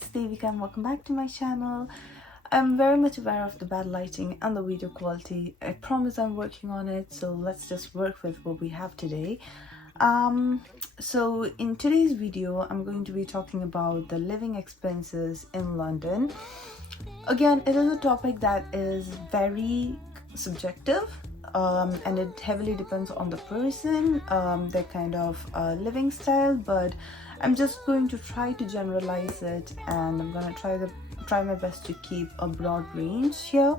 it's Devika and welcome back to my channel. I'm very much aware of the bad lighting and the video quality. I promise I'm working on it, so let's just work with what we have today. So in today's video, I'm going to be talking about the living expenses in London. Again, it is a topic that is very subjective. And it heavily depends on the person, their kind of living style, but I'm just going to try to generalize it, and I'm gonna try my best to keep a broad range here.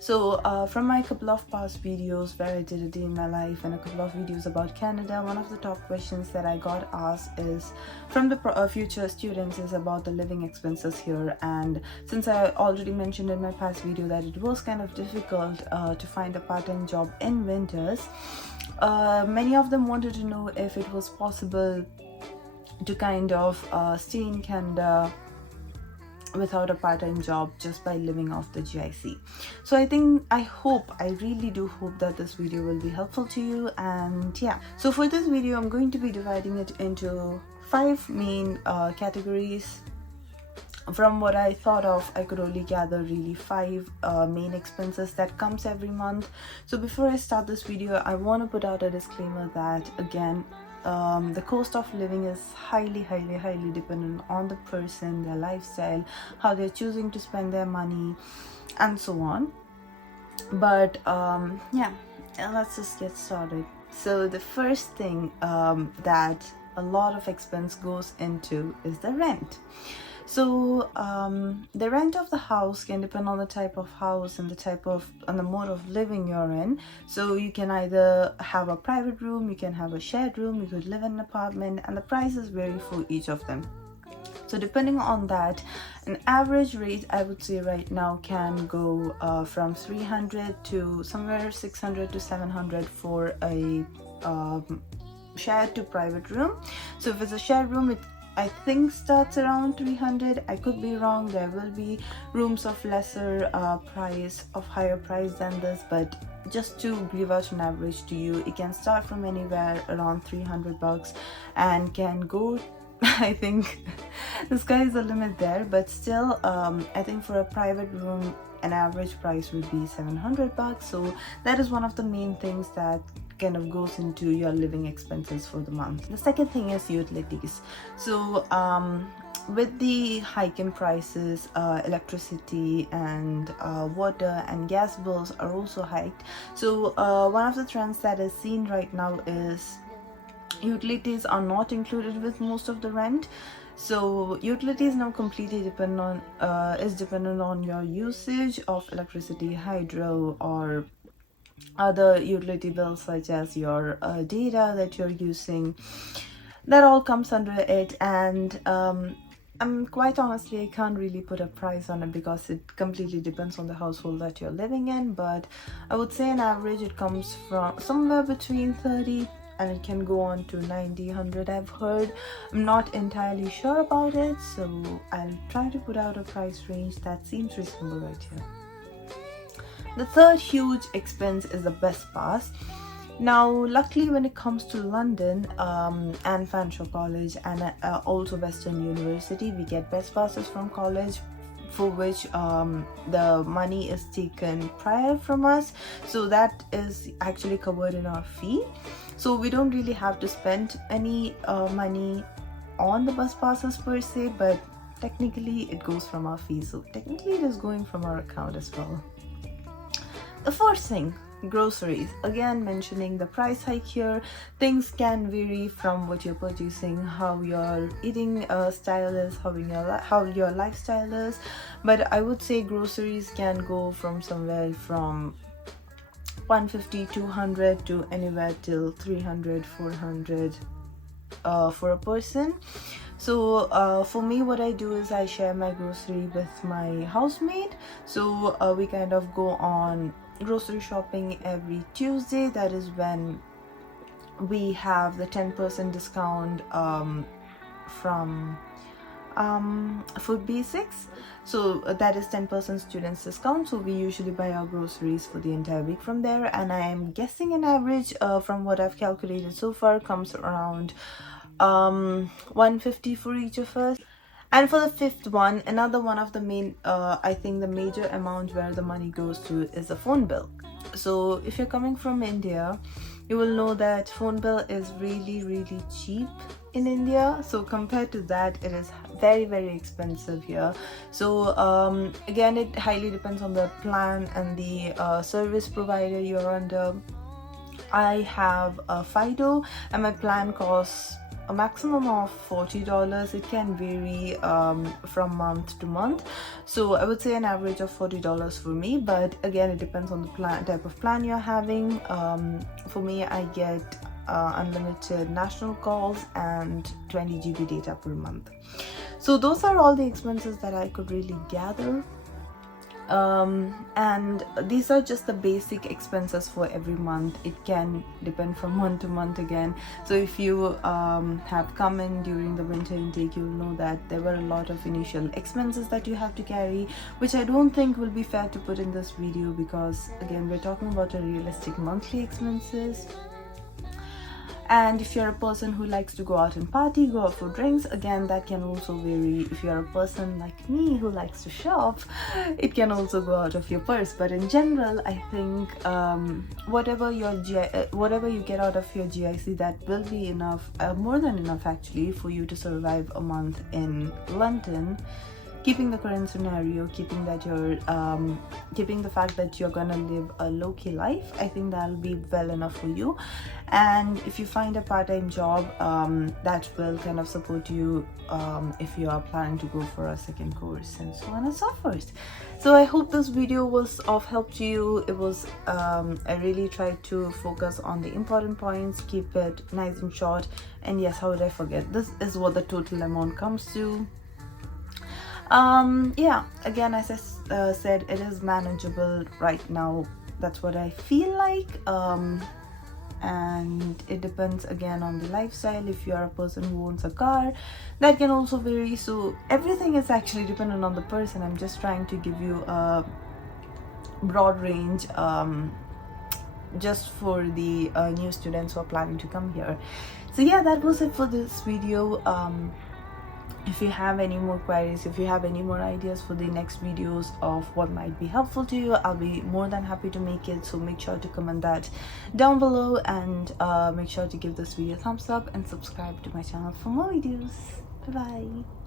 So from my couple of past videos where I did a day in my life and a couple of videos about Canada, one of the top questions that I got asked is from the future students is about the living expenses here. And since I already mentioned in my past video that it was kind of difficult to find a part-time job in winters, many of them wanted to know if it was possible to kind of stay in Canada without a part-time job just by living off the GIC. So I really do hope that this video will be helpful to you. And yeah, so for this video I'm going to be dividing it into 5 main categories. From what I thought of, I could only gather really 5 main expenses that comes every month. So before I start this video, I want to put out a disclaimer that again, the cost of living is highly dependent on the person, their lifestyle, how they're choosing to spend their money, and so on. But yeah, let's just get started. So the first thing that a lot of expense goes into is the rent. So the rent of the house can depend on the type of house and the mode of living you're in. So you can either have a private room, you can have a shared room, you could live in an apartment, and the prices vary for each of them. So depending on that, an average rate I would say right now can go from 300 to somewhere 600 to 700 for a shared to private room. So if it's a shared room, I think starts around 300. I could be wrong. There will be rooms of lesser price, of higher price than this, but just to give out an average to you, it can start from anywhere around 300 bucks and can go I think the sky is the limit there, but still I think for a private room an average price would be 700 bucks. So that is one of the main things that kind of goes into your living expenses for the month. The second thing is utilities. So with the hike in prices, electricity and water and gas bills are also hiked. So one of the trends that is seen right now is utilities are not included with most of the rent. So utilities now completely dependent on your usage of electricity, hydro, or other utility bills such as your data that you're using. That all comes under it, and quite honestly, I can't really put a price on it because it completely depends on the household that you're living in. But I would say on average it comes from somewhere between 30 and it can go on to 90, 100 I've heard. I'm not entirely sure about it, so I'll try to put out a price range that seems reasonable right here. The third huge expense is the bus pass. Now luckily when it comes to London and Fanshawe College and also Western University, we get bus passes from college for which the money is taken prior from us, so that is actually covered in our fee. So we don't really have to spend any money on the bus passes per se, but technically it goes from our fee, so technically it is going from our account as well. The fourth thing, groceries. Again, mentioning the price hike here, things can vary from what you're purchasing, how your eating style is, how your lifestyle is, but I would say groceries can go from somewhere from 150, 200 to anywhere till 300, 400 for a person. So for me, what I do is I share my grocery with my housemate. So we kind of go on grocery shopping every Tuesday. That is when we have the 10% discount from Food Basics. So that is 10% students discount. So we usually buy our groceries for the entire week from there, and I am guessing an average from what I've calculated so far comes around 150 for each of us. And for the fifth one, another one of the main I think the major amount where the money goes to is the phone bill. So if you're coming from India, you will know that phone bill is really cheap in India. So compared to that, it is very expensive here. So again, it highly depends on the plan and the service provider you're under. I have a Fido and my plan costs a maximum of $40. It can vary from month to month, so I would say an average of $40 for me, but again it depends on the type of plan you're having. For me, I get unlimited national calls and 20 GB data per month. So those are all the expenses that I could really gather. And these are just the basic expenses for every month. It can depend from month to month again. So if you have come in during the winter intake, you'll know that there were a lot of initial expenses that you have to carry, which I don't think will be fair to put in this video, because again, we're talking about a realistic monthly expenses. And if you're a person who likes to go out and party, go out for drinks, again, that can also vary. If you're a person like me who likes to shop, it can also go out of your purse. But in general, I think whatever you get out of your GIC, that will be enough, more than enough actually, for you to survive a month in London. Keeping the current scenario, keeping the fact that you're gonna live a low-key life, I think that'll be well enough for you. And if you find a part-time job, that will kind of support you if you are planning to go for a second course, and so on and so forth. So I hope this video was of help to you. It was I really tried to focus on the important points, keep it nice and short. And yes, how would I forget, this is what the total amount comes to. Yeah, again, as I said, it is manageable right now. That's what I feel like. And it depends again on the lifestyle. If you are a person who owns a car, that can also vary. So everything is actually dependent on the person. I'm just trying to give you a broad range just for the new students who are planning to come here. So yeah, that was it for this video. If you have any more queries, if you have any more ideas for the next videos of what might be helpful to you, I'll be more than happy to make it. So make sure to comment that down below, and make sure to give this video a thumbs up and subscribe to my channel for more videos. Bye bye.